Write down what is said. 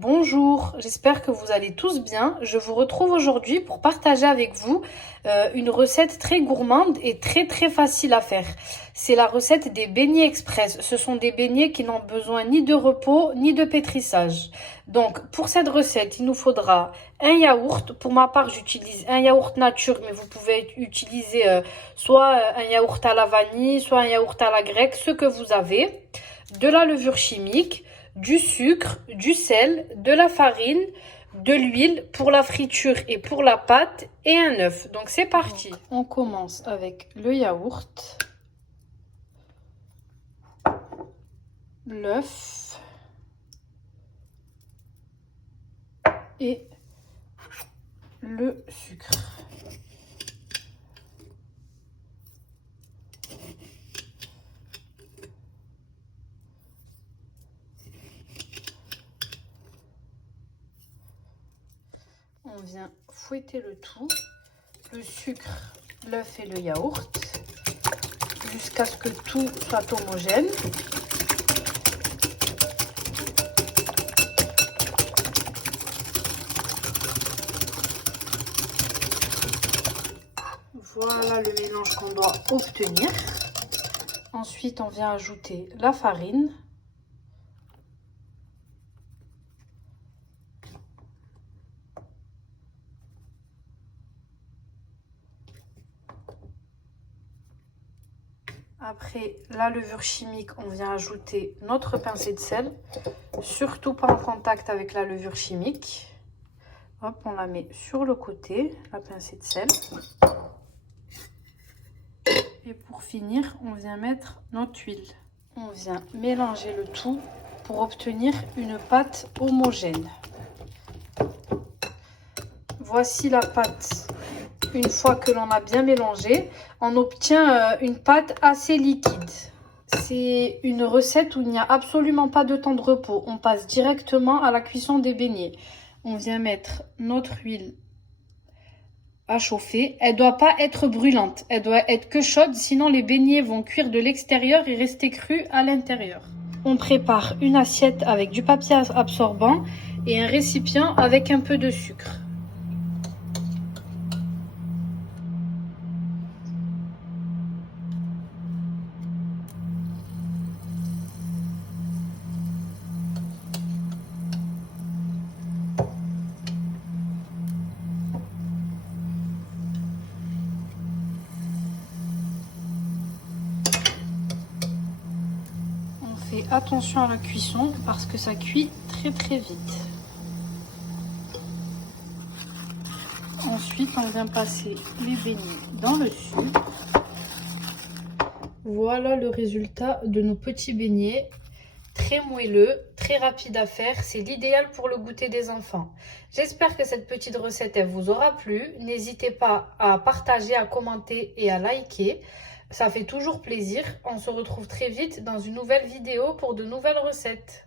Bonjour, j'espère que vous allez tous bien. Je vous retrouve aujourd'hui pour partager avec vous une recette très gourmande et très facile à faire. C'est la recette des beignets express. Ce sont des beignets qui n'ont besoin ni de repos ni de pétrissage. Donc pour cette recette, il nous faudra un yaourt. Pour ma part, j'utilise un yaourt nature, mais vous pouvez utiliser soit un yaourt à la vanille, soit un yaourt à la grecque, ce que vous avez. De la levure chimique, du sucre, du sel, de la farine, de l'huile pour la friture et pour la pâte et un œuf. Donc c'est parti. On commence avec le yaourt, l'œuf et le sucre. On vient fouetter le tout, le sucre, l'œuf et le yaourt, jusqu'à ce que tout soit homogène. Voilà le mélange qu'on doit obtenir. Ensuite, on vient ajouter la farine. Après la levure chimique, on vient ajouter notre pincée de sel. Surtout pas en contact avec la levure chimique. Hop, on la met sur le côté, la pincée de sel. Et pour finir, on vient mettre notre huile. On vient mélanger le tout pour obtenir une pâte homogène. Voici la pâte. Une fois que l'on a bien mélangé, on obtient une pâte assez liquide. C'est une recette où il n'y a absolument pas de temps de repos. On passe directement à la cuisson des beignets. On vient mettre notre huile à chauffer. Elle ne doit pas être brûlante. Elle doit être que chaude, sinon les beignets vont cuire de l'extérieur et rester crus à l'intérieur. On prépare une assiette avec du papier absorbant et un récipient avec un peu de sucre. Fais attention à la cuisson parce que ça cuit très vite. Ensuite, on vient passer les beignets dans le sucre. Voilà le résultat de nos petits beignets. Très moelleux, très rapide à faire. C'est l'idéal pour le goûter des enfants. J'espère que cette petite recette elle vous aura plu. N'hésitez pas à partager, à commenter et à liker. Ça fait toujours plaisir. On se retrouve très vite dans une nouvelle vidéo pour de nouvelles recettes.